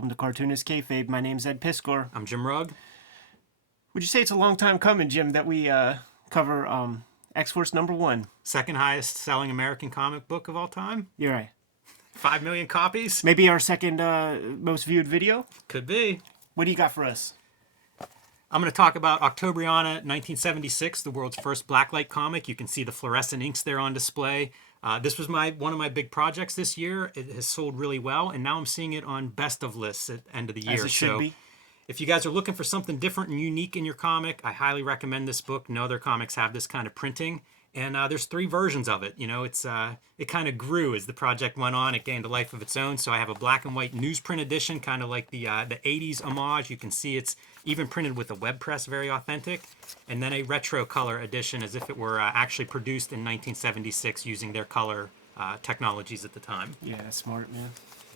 Welcome to Cartoonist Kayfabe. My name's Ed Piskor. I'm Jim Rugg. Would you say it's a long time coming, Jim, that we cover X-Force #1? Second highest selling American comic book of all time. You're right. 5 million copies. Maybe our second most viewed video? Could be. What do you got for us? I'm going to talk about Octobriana 1976, the world's first blacklight comic. You can see the fluorescent inks there on display. This was one of my big projects this year. It has sold really well, and now I'm seeing it on best of lists at the end of the year. As it should be. If you guys are looking for something different and unique in your comic, I highly recommend this book. No other comics have this kind of printing. And there's 3 versions of it. You know, it kind of grew as the project went on. It gained a life of its own. So I have a black and white newsprint edition, kind of like the 80s homage. You can see it's even printed with a web press, very authentic. And then a retro color edition, as if it were actually produced in 1976 using their color technologies at the time. Yeah, that's smart, man.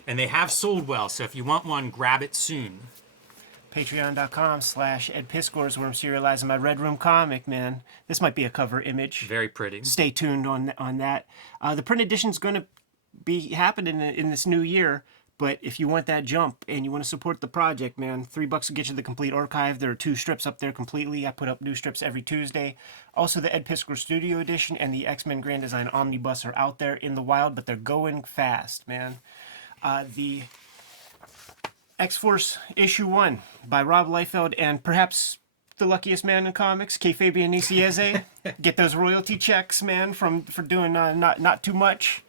And they have sold well. So if you want one, grab it soon. Patreon.com/EdPiskor is where I'm serializing my Red Room comic, man. This might be a cover image. Very pretty. Stay tuned on that. The print edition's going to be happening in this new year, but if you want that jump and you want to support the project, man, $3 will get you the complete archive. There are 2 strips up there completely. I put up new strips every Tuesday. Also, the Ed Piskor Studio Edition and the X-Men Grand Design Omnibus are out there in the wild, but they're going fast, man. The X-Force issue 1 by Rob Liefeld and perhaps the luckiest man in comics, Kayfabe Nicieze. Get those royalty checks, man, for doing not too much.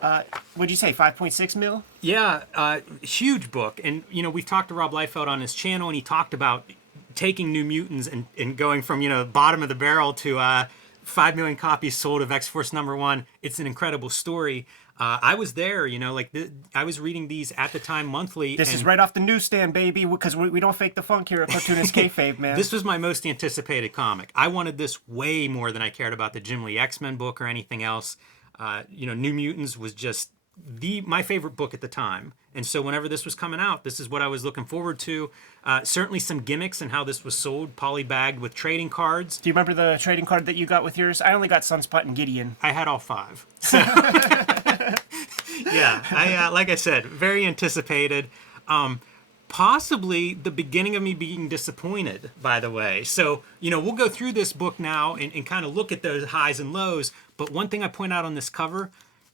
What'd you say, 5.6 mil? Yeah, huge book. And, you know, we've talked to Rob Liefeld on his channel, and he talked about taking New Mutants and going from, bottom of the barrel to 5 million copies sold of X-Force #1. It's an incredible story. I was there, I was reading these at the time monthly. This is right off the newsstand, baby, because we don't fake the funk here at Cartoonist Kayfabe, man. This was my most anticipated comic. I wanted this way more than I cared about the Jim Lee X-Men book or anything else. New Mutants was just my favorite book at the time. And so whenever this was coming out, this is what I was looking forward to. Certainly some gimmicks and how this was sold, polybagged with trading cards. Do you remember the trading card that you got with yours? I only got Sunspot and Gideon. I had all 5. So yeah, like I said, very anticipated. Possibly the beginning of me being disappointed, by the way. So, we'll go through this book now and kind of look at those highs and lows. But one thing I point out on this cover,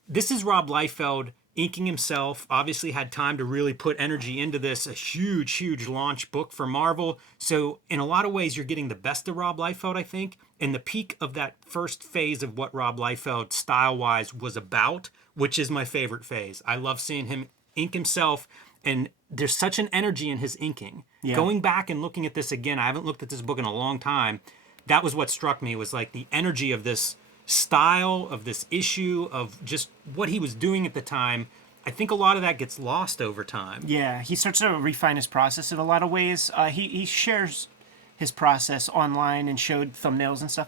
this is Rob Liefeld inking himself. Obviously had time to really put energy into this. A huge, huge launch book for Marvel. So in a lot of ways, you're getting the best of Rob Liefeld, I think. And the peak of that first phase of what Rob Liefeld style-wise was about, which is my favorite phase. I love seeing him ink himself, and there's such an energy in his inking. Yeah. Going back and looking at this again, I haven't looked at this book in a long time. That was what struck me, was like the energy of this style, of this issue, of just what he was doing at the time. I think a lot of that gets lost over time. Yeah, he starts to refine his process in a lot of ways. He shares his process online and showed thumbnails and stuff.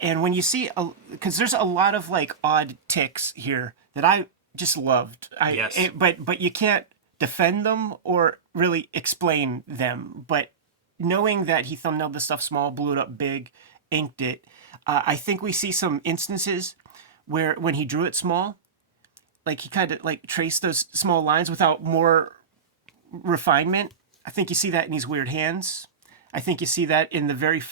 And when you see, because there's a lot of like odd ticks here that I just loved. Yes. But you can't defend them or really explain them. But knowing that he thumbnailed the stuff small, blew it up big, inked it, I think we see some instances where when he drew it small, like he kind of like traced those small lines without more refinement. I think you see that in these weird hands. I think you see that in the very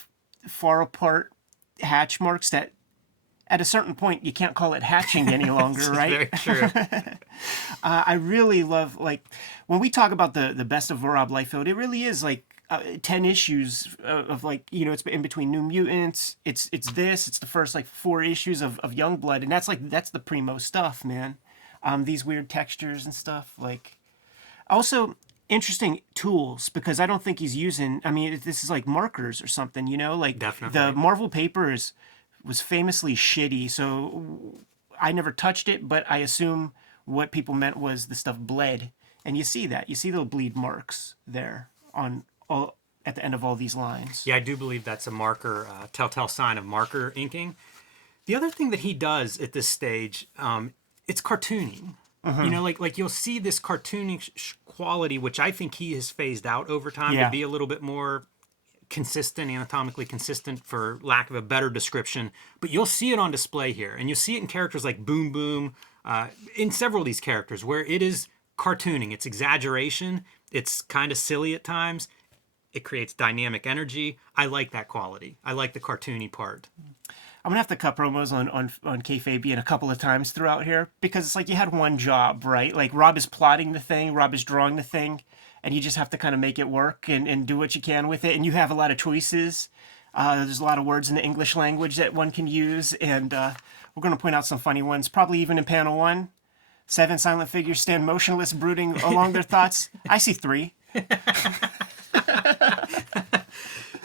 far apart hatch marks that at a certain point you can't call it hatching any longer, right? Very true. I really love, like, when we talk about the best of Rob Liefeld, it really is like 10 issues of like, it's in between New Mutants. It's the first like 4 issues of Youngblood, and that's the primo stuff, man. These weird textures and stuff, like, also interesting tools, because I don't think he's using, this is like markers or something, like Definitely. The Marvel papers was famously shitty, so I never touched it, but I assume what people meant was the stuff bled, and you see the bleed marks there on all at the end of all these lines. Yeah, I do believe that's a marker, telltale sign of marker inking. The other thing that he does at this stage, it's cartooning. Like you'll see this cartooning quality, which I think he has phased out over time to be a little bit more consistent, anatomically consistent, for lack of a better description. But you'll see it on display here, and you'll see it in characters like Boom Boom, in several of these characters, where it is cartooning. It's exaggeration. It's kind of silly at times. It creates dynamic energy. I like that quality. I like the cartoony part. I'm gonna have to cut promos on Kayfabe a couple of times throughout here because it's like you had one job, right? Like Rob is plotting the thing, Rob is drawing the thing, and you just have to kind of make it work and do what you can with it. And you have a lot of choices. There's a lot of words in the English language that one can use, and we're gonna point out some funny ones. Probably even in panel 1, 7 silent figures stand motionless, brooding along their thoughts. I see 3.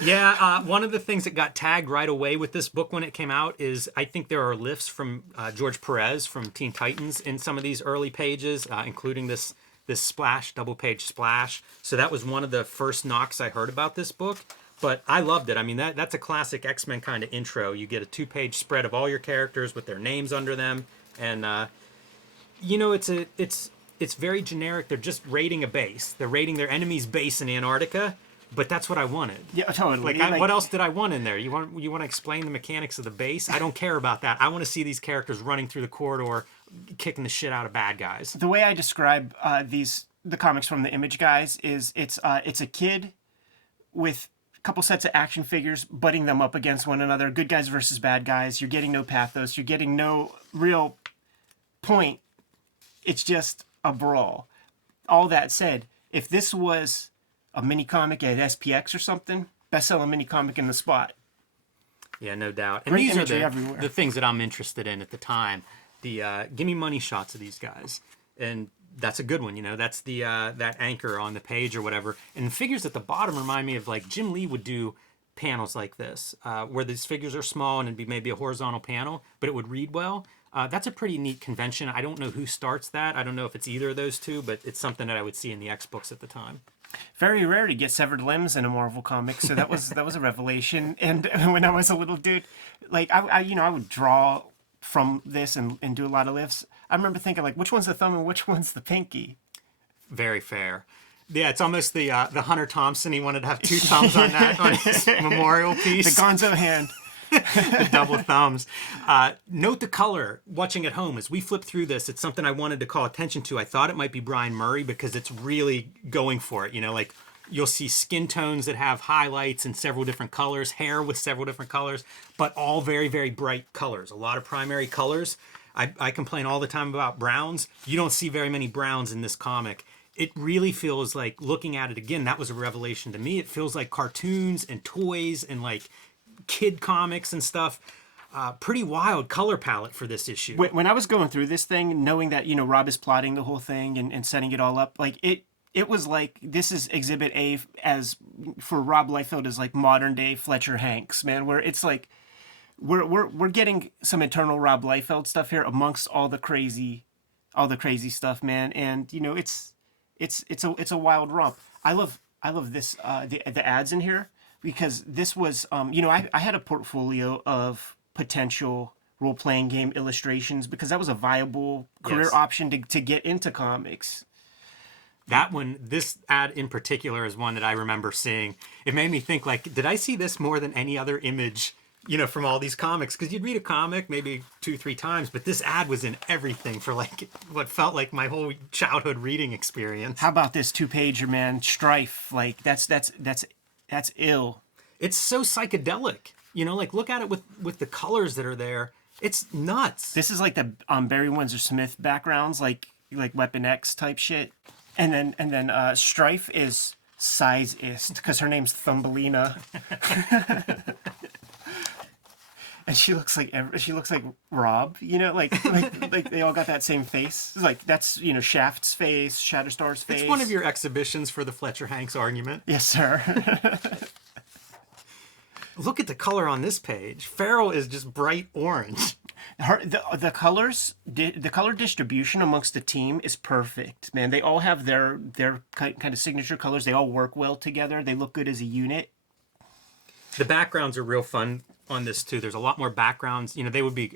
Yeah, one of the things that got tagged right away with this book when it came out is I think there are lifts from George Perez from Teen Titans in some of these early pages, including this splash, double page splash. So that was one of the first knocks I heard about this book. But I loved it. I mean, that's a classic X-Men kind of intro. You get a 2-page spread of all your characters with their names under them, and it's very generic. They're just raiding a base. They're raiding their enemy's base in Antarctica. But that's what I wanted. Yeah, totally. What else did I want in there? You want to explain the mechanics of the base? I don't care about that. I want to see these characters running through the corridor, kicking the shit out of bad guys. The way I describe the comics from the Image guys is it's a kid with a couple sets of action figures butting them up against one another, good guys versus bad guys. You're getting no pathos. You're getting no real point. It's just a brawl. All that said, if this was a mini comic at SPX or something, best-selling mini comic in the spot. Yeah, no doubt. And Great these are imagery the things that I'm interested in at the time. The give me money shots of these guys, and that's a good one. You know, that's the that anchor on the page or whatever. And the figures at the bottom remind me of like Jim Lee would do panels like this, where these figures are small and it'd be maybe a horizontal panel, but it would read well. That's a pretty neat convention. I don't know who starts that. I don't know if it's either of those two, but it's something that I would see in the X books at the time. Very rare to get severed limbs in a Marvel comic, so that was a revelation. And when I was a little dude, like I would draw from this and do a lot of lifts. I remember thinking like, which one's the thumb and which one's the pinky? Very fair. Yeah, it's almost the Hunter Thompson. He wanted to have 2 thumbs on that on his memorial piece. The Gonzo hand. The double thumbs. Note the color watching at home as we flip through this. It's something I wanted to call attention to. I thought it might be Brian Murray because it's really going for it. You know, like you'll see skin tones that have highlights in several different colors, hair with several different colors, but all very, very bright colors. A lot of primary colors. I complain all the time about browns. You don't see very many browns in this comic. It really feels like, looking at it again, that was a revelation to me. It feels like cartoons and toys and like kid comics and stuff. Pretty wild color palette for this issue. When I was going through this thing, knowing that, you know, Rob is plotting the whole thing and setting it all up, like it was like, this is Exhibit A as for Rob Liefeld is like modern day Fletcher Hanks, man, where it's like we're getting some internal Rob Liefeld stuff here amongst all the crazy stuff, man. And you know, it's a wild romp. I love this the ads in here, because this was I had a portfolio of potential role-playing game illustrations because that was a viable career option to get into comics. That one, this ad in particular, is one that I remember seeing. It made me think, like, did I see this more than any other image, you know, from all these comics? Because you'd read a comic maybe 2-3 times, but this ad was in everything for like what felt like my whole childhood reading experience. How about this 2-pager, man? Strife, like that's ill. It's so psychedelic, you know. Like, look at it with the colors that are there. It's nuts. This is like the Barry Windsor Smith backgrounds, like Weapon X type shit. And then Strife is sizeist because her name's Thumbelina. And she looks like Rob, you know, like they all got that same face. Like that's, you know, Shaft's face, Shatterstar's face. It's one of your exhibitions for the Fletcher Hanks argument. Yes, sir. Look at the color on this page. Farrell is just bright orange. The colors, the color distribution amongst the team is perfect, man. They all have their kind of signature colors. They all work well together. They look good as a unit. The backgrounds are real fun on this too. There's a lot more backgrounds. You know, they would be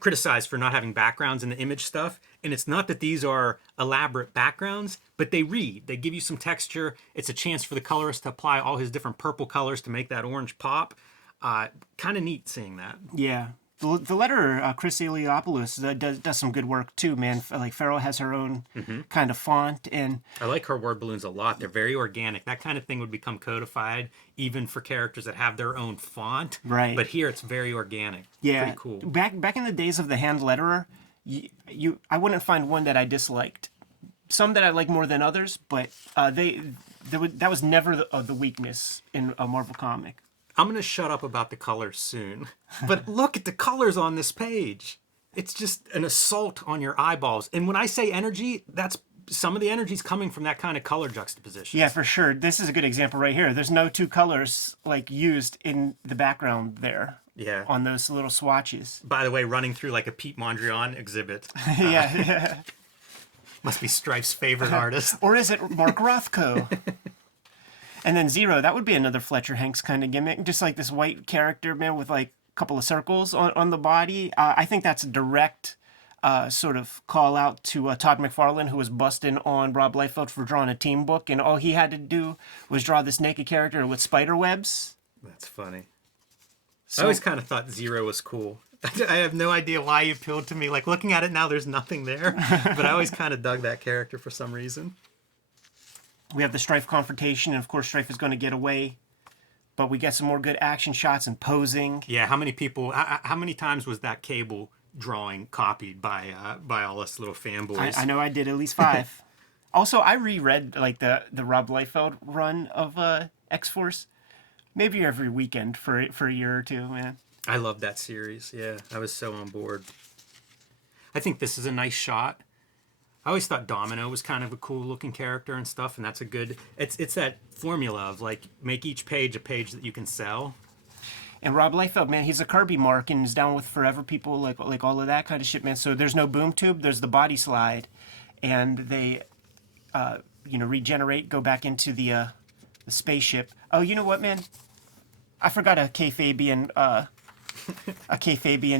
criticized for not having backgrounds in the image stuff. And it's not that these are elaborate backgrounds, but they read. They give you some texture. It's a chance for the colorist to apply all his different purple colors to make that orange pop. Kind of neat seeing that. Yeah. The letterer, Chris Eliopoulos, does some good work too, man. Like Farrell has her own kind of font, and I like her word balloons a lot. They're very organic. That kind of thing would become codified even for characters that have their own font. Right. But here it's very organic. yeah, Pretty cool. back in the days of the hand letterer, I wouldn't find one that I disliked. Some that I like more than others, but that was never the weakness in a Marvel comic. I'm going to shut up about the colors soon. But look at the colors on this page. It's just an assault on your eyeballs. And when I say energy, that's some of the energy's coming from that kind of color juxtaposition. Yeah, for sure. This is a good example right here. There's no two colors like used in the background there. Yeah. On those little swatches. By the way, running through like a Pete Mondrian exhibit. Yeah. Must be Strife's favorite artist. Or is it Mark Rothko? And then Zero, that would be another Fletcher Hanks kind of gimmick. Just like this white character, man, with like a couple of circles on the body. I think that's a direct sort of call out to Todd McFarlane, who was busting on Rob Liefeld for drawing a team book. And all he had to do was draw this naked character with spider webs. That's funny. So, I always kind of thought Zero was cool. I have no idea why he appealed to me. Like, looking at it now, there's nothing there. But I always kind of dug that character for some reason. we have the Strife confrontation, and of course Strife is going to get away. But we get some more good action shots and posing. Yeah, how many people, how many times was that Cable drawing copied by all us little fanboys? I know I did at least 5. Also, I reread like the Rob Liefeld run of X-Force maybe every weekend for a year or two, man. I love that series. Yeah, I was so on board. I think this is a nice shot. I always thought Domino was kind of a cool looking character and stuff, and that's a good, it's that formula of like make each page a page that you can sell. And Rob Liefeld, man, he's a Kirby mark and is down with Forever People, like all of that kind of shit, man. So there's no boom tube, there's the body slide, and they regenerate, go back into the spaceship. Oh, you know what, man? I forgot a Kayfabian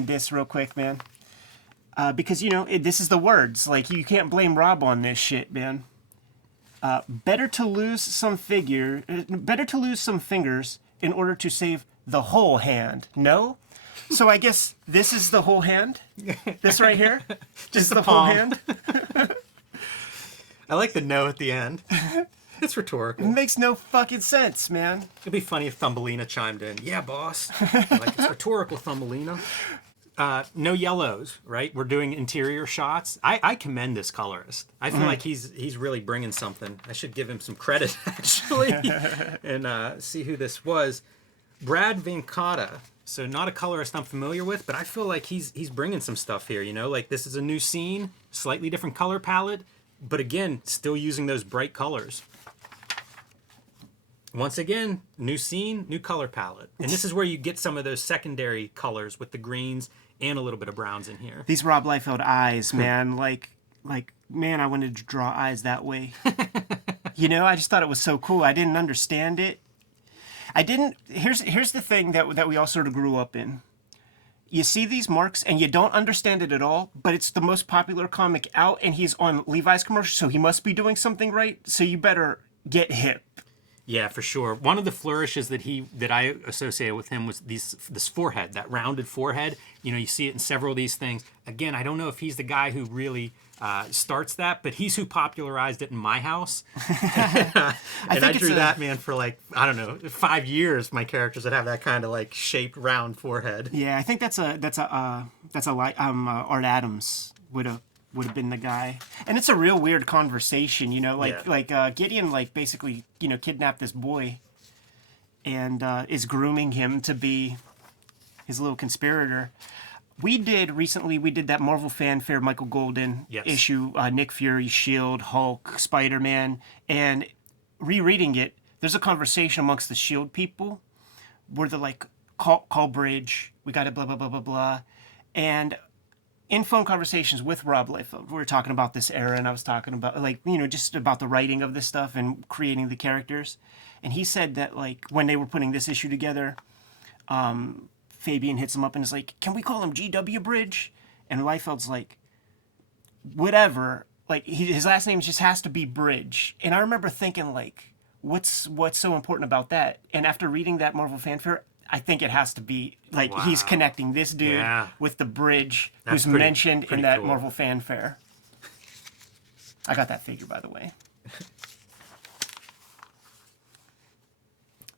diss real quick, man. Because, this is the words. Like, you can't blame Rob on this shit, man. Better to lose some fingers in order to save the whole hand. No? So I guess this is the whole hand? This right here? Just the whole hand? I like the no at the end. It's rhetorical. It makes no fucking sense, man. It'd be funny if Thumbelina chimed in. Yeah, boss. Like, it's rhetorical, Thumbelina. No yellows, right? We're doing interior shots. I commend this colorist. I feel like he's really bringing something. I should give him some credit, actually, and see who this was. Brad Venkata. So not a colorist I'm familiar with, but I feel like he's bringing some stuff here, Like, this is a new scene, slightly different color palette, but again, still using those bright colors. Once again, new scene, new color palette. And this is where you get some of those secondary colors with the greens and a little bit of browns in here. These Rob Liefeld eyes, man. Man, I wanted to draw eyes that way. I just thought it was so cool. I didn't understand it. Here's the thing that we all sort of grew up in. You see these marks and you don't understand it at all, but it's the most popular comic out and he's on Levi's commercial, so he must be doing something right. So you better get hip. Yeah, for sure. One of the flourishes that I associated with him was this forehead, that rounded forehead. You see it in several of these things. Again, I don't know if he's the guy who really starts that, but he's who popularized it in my house. And I drew that, man, for 5 years. My characters that have that kind of like shaped round forehead. Yeah, I think that's Art Adams would have been the guy. And it's a real weird conversation, Gideon basically, kidnapped this boy and is grooming him to be his little conspirator. We did that Marvel Fanfare Michael Golden issue, Nick Fury, Shield, Hulk, Spider-Man, and rereading it, there's a conversation amongst the Shield people where they're like, call Bridge, we got to blah, blah, blah, blah, blah. And in phone conversations with Rob Liefeld, we were talking about this era, and I was talking about, just about the writing of this stuff and creating the characters. And he said that, when they were putting this issue together, Fabian hits him up and is like, can we call him GW Bridge? And Liefeld's like, whatever. His last name just has to be Bridge. And I remember thinking, what's so important about that? And after reading that Marvel Fanfare, I think it has to be like he's connecting this dude with the bridge who's mentioned in that Marvel fanfare. I got that figure, by the way.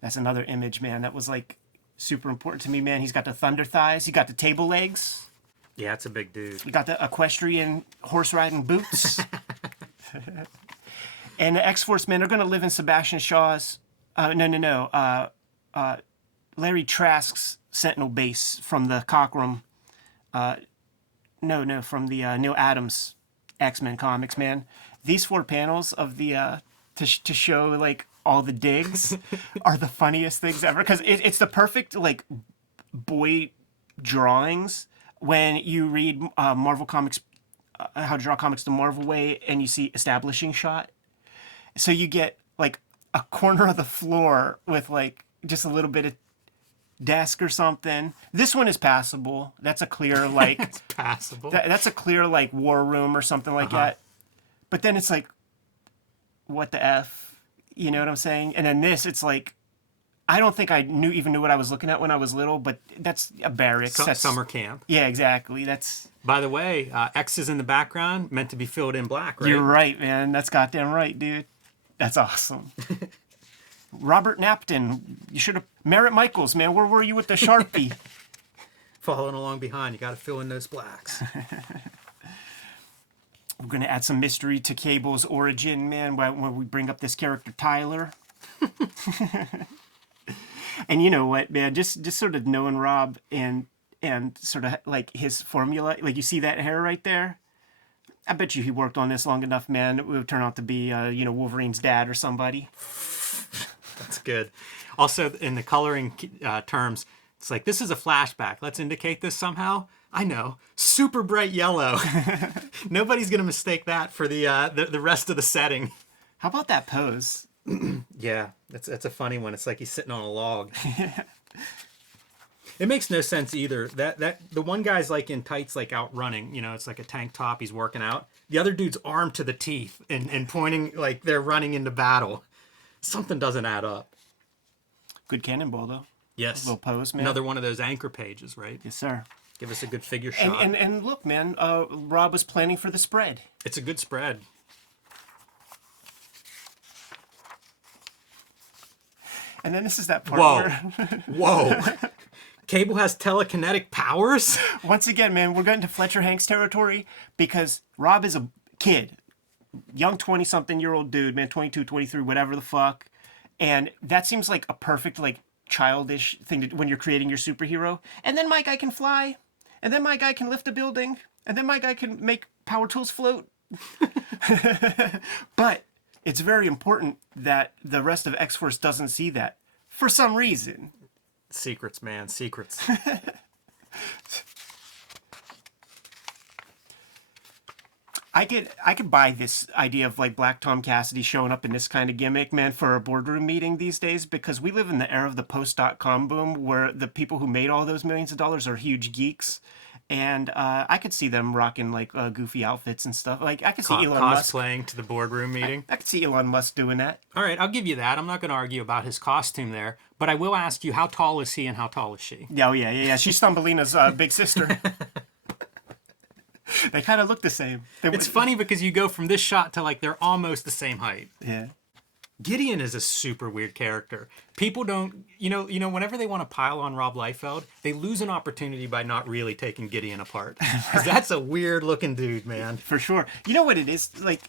That's another image, man. That was like super important to me, man. He's got the thunder thighs. He got the table legs. Yeah, it's a big dude. He got the equestrian horse riding boots. And the X-Force, man, they're going to live in Sebastian Shaw's... Larry Trask's Sentinel base from the Cockrum. From the Neil Adams X-Men comics, man. These 4 panels of the... to show, like, all the digs are the funniest things ever. Because it's the perfect, like, boy drawings when you read Marvel Comics... How to Draw Comics the Marvel Way, and you see establishing shot. So you get, like, a corner of the floor with, like, just a little bit of desk or something. This one is passable. That's a clear, like... It's passable. That's a clear, like, war room or something like that. But then it's like, what the F? You know what I'm saying? And then this, it's like... I don't think I even knew what I was looking at when I was little, but that's a barracks. That's summer camp. Yeah, exactly. That's... By the way, X is in the background, meant to be filled in black, right? You're right, man. That's goddamn right, dude. That's awesome. Robert Napton, you should have... Merritt Michaels, man, where were you with the Sharpie? Following along behind, you got to fill in those blacks. We're going to add some mystery to Cable's origin, man, when we bring up this character, Tyler. And you know what, man, just sort of knowing Rob and sort of like his formula, like you see that hair right there? I bet you he worked on this long enough, man. It would turn out to be, Wolverine's dad or somebody. That's good. Also, in the coloring terms, it's like, this is a flashback. Let's indicate this somehow. I know. Super bright yellow. Nobody's going to mistake that for the rest of the setting. How about that pose? Yeah, that's a funny one. It's like he's sitting on a log. It makes no sense either. That the one guy's like in tights, like out running. You know, it's like a tank top. He's working out. The other dude's armed to the teeth and pointing like they're running into battle. Something doesn't add up. Good cannonball, though. Yes. A little pose, man. Another one of those anchor pages, right? Yes, sir. Give us a good figure shot. And look, man, Rob was planning for the spread. It's a good spread. And then this is that part where... Whoa. Cable has telekinetic powers? Once again, man, we're getting to Fletcher Hanks territory because Rob is a kid. Young 20-something-year-old dude, man, 22, 23, whatever the fuck. And that seems like a perfect, like, childish thing to, when you're creating your superhero. And then my guy can fly. And then my guy can lift a building. And then my guy can make power tools float. But it's very important that the rest of X-Force doesn't see that. For some reason. Secrets, man. Secrets. I could buy this idea of like Black Tom Cassidy showing up in this kind of gimmick, man, for a boardroom meeting these days, because we live in the era of the post.com boom where the people who made all those millions of dollars are huge geeks. And I could see them rocking like goofy outfits and stuff. Like I could see Elon Musk cosplaying to the boardroom meeting. I could see Elon Musk doing that. All right, I'll give you that. I'm not going to argue about his costume there, but I will ask you, how tall is he and how tall is she? Oh yeah. She's Thumbelina's big sister. They kind of look the same. It's funny because you go from this shot to like they're almost the same height. Yeah. Gideon is a super weird character. People don't, whenever they want to pile on Rob Liefeld, they lose an opportunity by not really taking Gideon apart. Because that's a weird looking dude, man. For sure. You know what it is? Like,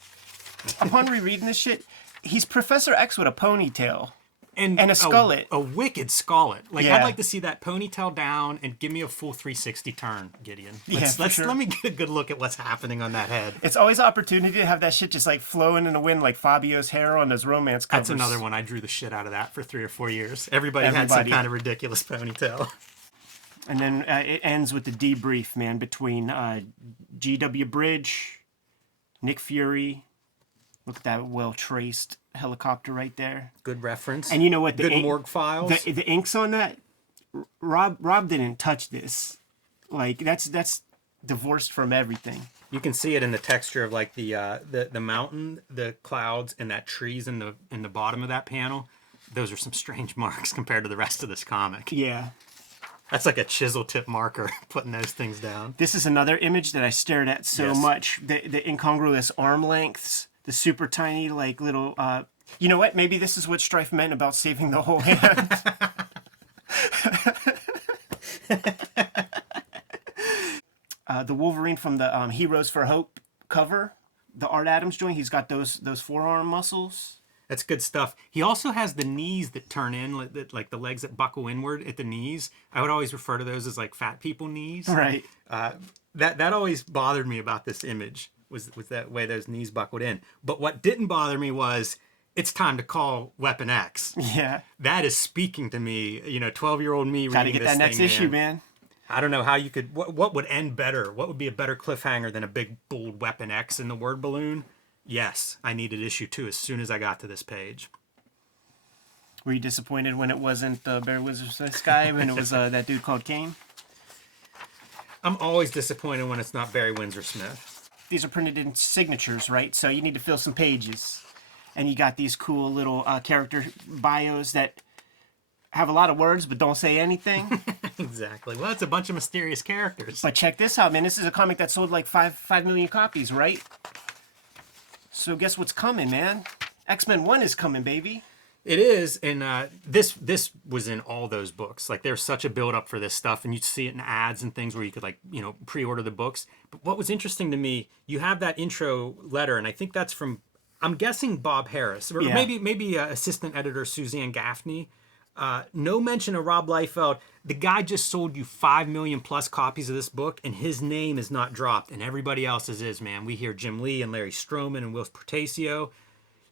upon rereading this shit, he's Professor X with a ponytail. And a skullet. A wicked skullet. Like, Yeah. I'd like to see that ponytail down and give me a full 360 turn, Gideon. Let me get a good look at what's happening on that head. It's always an opportunity to have that shit just like flowing in the wind like Fabio's hair on those romance covers. That's another one. I drew the shit out of that for 3 or 4 years. Everybody had some kind of ridiculous ponytail. And then it ends with the debrief, man, between G.W. Bridge, Nick Fury. Look at that well-traced helicopter right there. Good reference. And you know what? Good morgue files. The inks on that, Rob didn't touch this. Like, that's divorced from everything. You can see it in the texture of like the mountain, the clouds, and that trees in the bottom of that panel. those are some strange marks compared to the rest of this comic. Yeah. That's like a chisel tip marker putting those things down. This is another image that I stared at so Yes. much. The incongruous arm lengths, the super tiny, like, little... you know what? Maybe this is what Strife meant about saving the whole hand. The Wolverine from the Heroes for Hope cover, the Art Adams joint, he's got those forearm muscles. That's good stuff. He also has the knees that turn in, like the legs that buckle inward at the knees. I would always refer to those as like fat people knees. Right. That always bothered me about this image, was that way those knees buckled in. But what didn't bother me was, it's time to call Weapon X. Yeah. That is speaking to me, 12-year-old me Gotta reading get this that next thing, issue, man. I don't know how you could... What would end better? What would be a better cliffhanger than a big, bold Weapon X in the word balloon? Yes, I needed issue 2 as soon as I got to this page. Were you disappointed when it wasn't Barry Wizard's guy, when it was that dude called Kane? I'm always disappointed when it's not Barry Windsor Smith. These are printed in signatures, right? So you need to fill some pages. And you got these cool little character bios that have a lot of words but don't say anything. Exactly. Well, it's a bunch of mysterious characters. But check this out, man. This is a comic that sold like 5 million copies, right? So guess what's coming, man? X-Men 1 is coming, baby. It is, and this was in all those books. Like, there's such a build-up for this stuff, and you'd see it in ads and things where you could, like, pre-order the books. But what was interesting to me, you have that intro letter, and I think that's from, I'm guessing, Bob Harris, or Yeah. maybe assistant editor Suzanne Gaffney. No mention of Rob Liefeld. The guy just sold you 5 million plus copies of this book, and his name is not dropped, and everybody else's is, man. We hear Jim Lee and Larry Stroman and Will Portacio,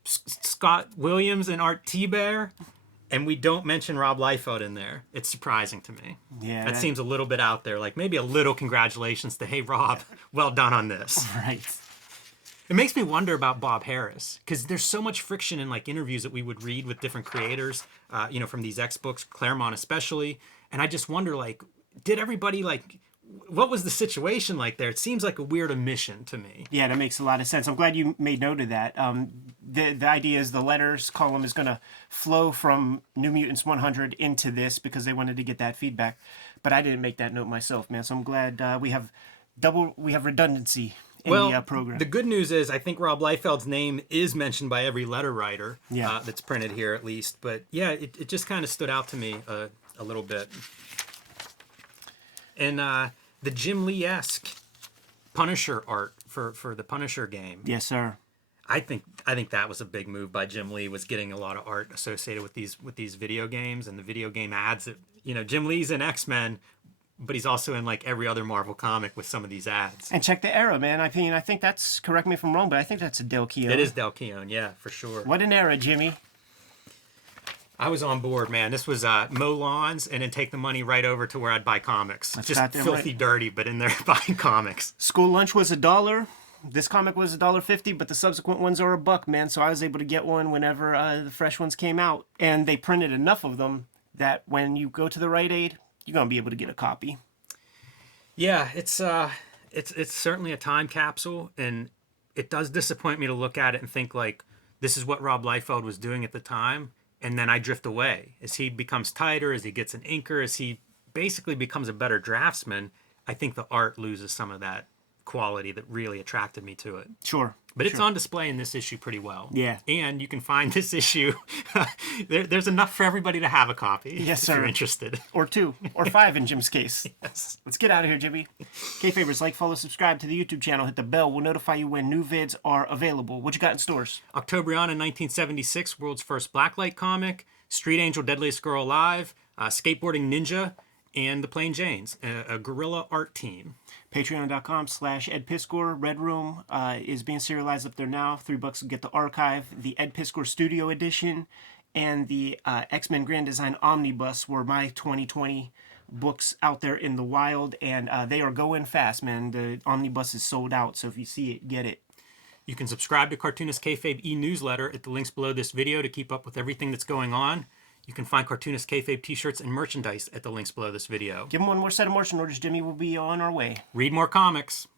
Scott Williams and Art T-Bear, and we don't mention Rob Liefeld in there. It's surprising to me. Yeah. That seems a little bit out there. Like, maybe a little congratulations to, hey, Rob, well done on this. Right. It makes me wonder about Bob Harris, because there's so much friction in like interviews that we would read with different creators, from these X books, Claremont especially. And I just wonder, like, did everybody what was the situation like there? It seems like a weird omission to me. Yeah, that makes a lot of sense. I'm glad you made note of that. The idea is the letters column is going to flow from New Mutants 100 into this because they wanted to get that feedback. But I didn't make that note myself, man. So I'm glad we have redundancy in the program. The good news is I think Rob Liefeld's name is mentioned by every letter writer that's printed here at least. But yeah, it just kind of stood out to me a little bit. And the Jim Lee-esque Punisher art for the Punisher game. Yes, sir. I think that was a big move by Jim Lee, was getting a lot of art associated with these video games and the video game ads. That, Jim Lee's in X-Men, but he's also in like every other Marvel comic with some of these ads. And check the era, man. I mean, I think that's, correct me if I'm wrong, but I think that's a Del Keown. It is Del Keown, yeah, for sure. What an era, Jimmy. I was on board, man. This was mow lawns and then take the money right over to where I'd buy comics. That's just goddamn filthy right. dirty, but in there buying comics. School lunch was $1. This comic was $1.50, but the subsequent ones are $1, man. So I was able to get one whenever the fresh ones came out. And they printed enough of them that when you go to the Rite Aid, you're going to be able to get a copy. Yeah, it's certainly a time capsule, and it does disappoint me to look at it and think, like, this is what Rob Liefeld was doing at the time, and then I drift away. As he becomes tighter, as he gets an inker, as he basically becomes a better draftsman, I think the art loses some of that quality that really attracted me to it. Sure. But it's on display in this issue pretty well. Yeah. And you can find this issue. There's enough for everybody to have a copy. Yes, if sir. you're interested. Or 2, or 5 in Jim's case. Yes. Let's get out of here, Jimmy. Kayfabers, like, follow, subscribe to the YouTube channel. Hit the bell. We'll notify you when new vids are available. What you got in stores? Octobriana 1976, world's first blacklight comic. Street Angel, Deadliest Girl Alive. Skateboarding Ninja. And the Plain Janes, a guerrilla art team. Patreon.com/Ed Piskor. Red Room is being serialized up there now. $3 to get the archive. The Ed Piskor Studio Edition and the X-Men Grand Design Omnibus were my 2020 books out there in the wild, and they are going fast, man. The Omnibus is sold out, so if you see it, get it. You can subscribe to Cartoonist Kayfabe e-newsletter at the links below this video to keep up with everything that's going on. You can find Cartoonist Kayfabe t-shirts and merchandise at the links below this video. Give them one more set of marching orders, Jimmy. We'll be on our way. Read more comics.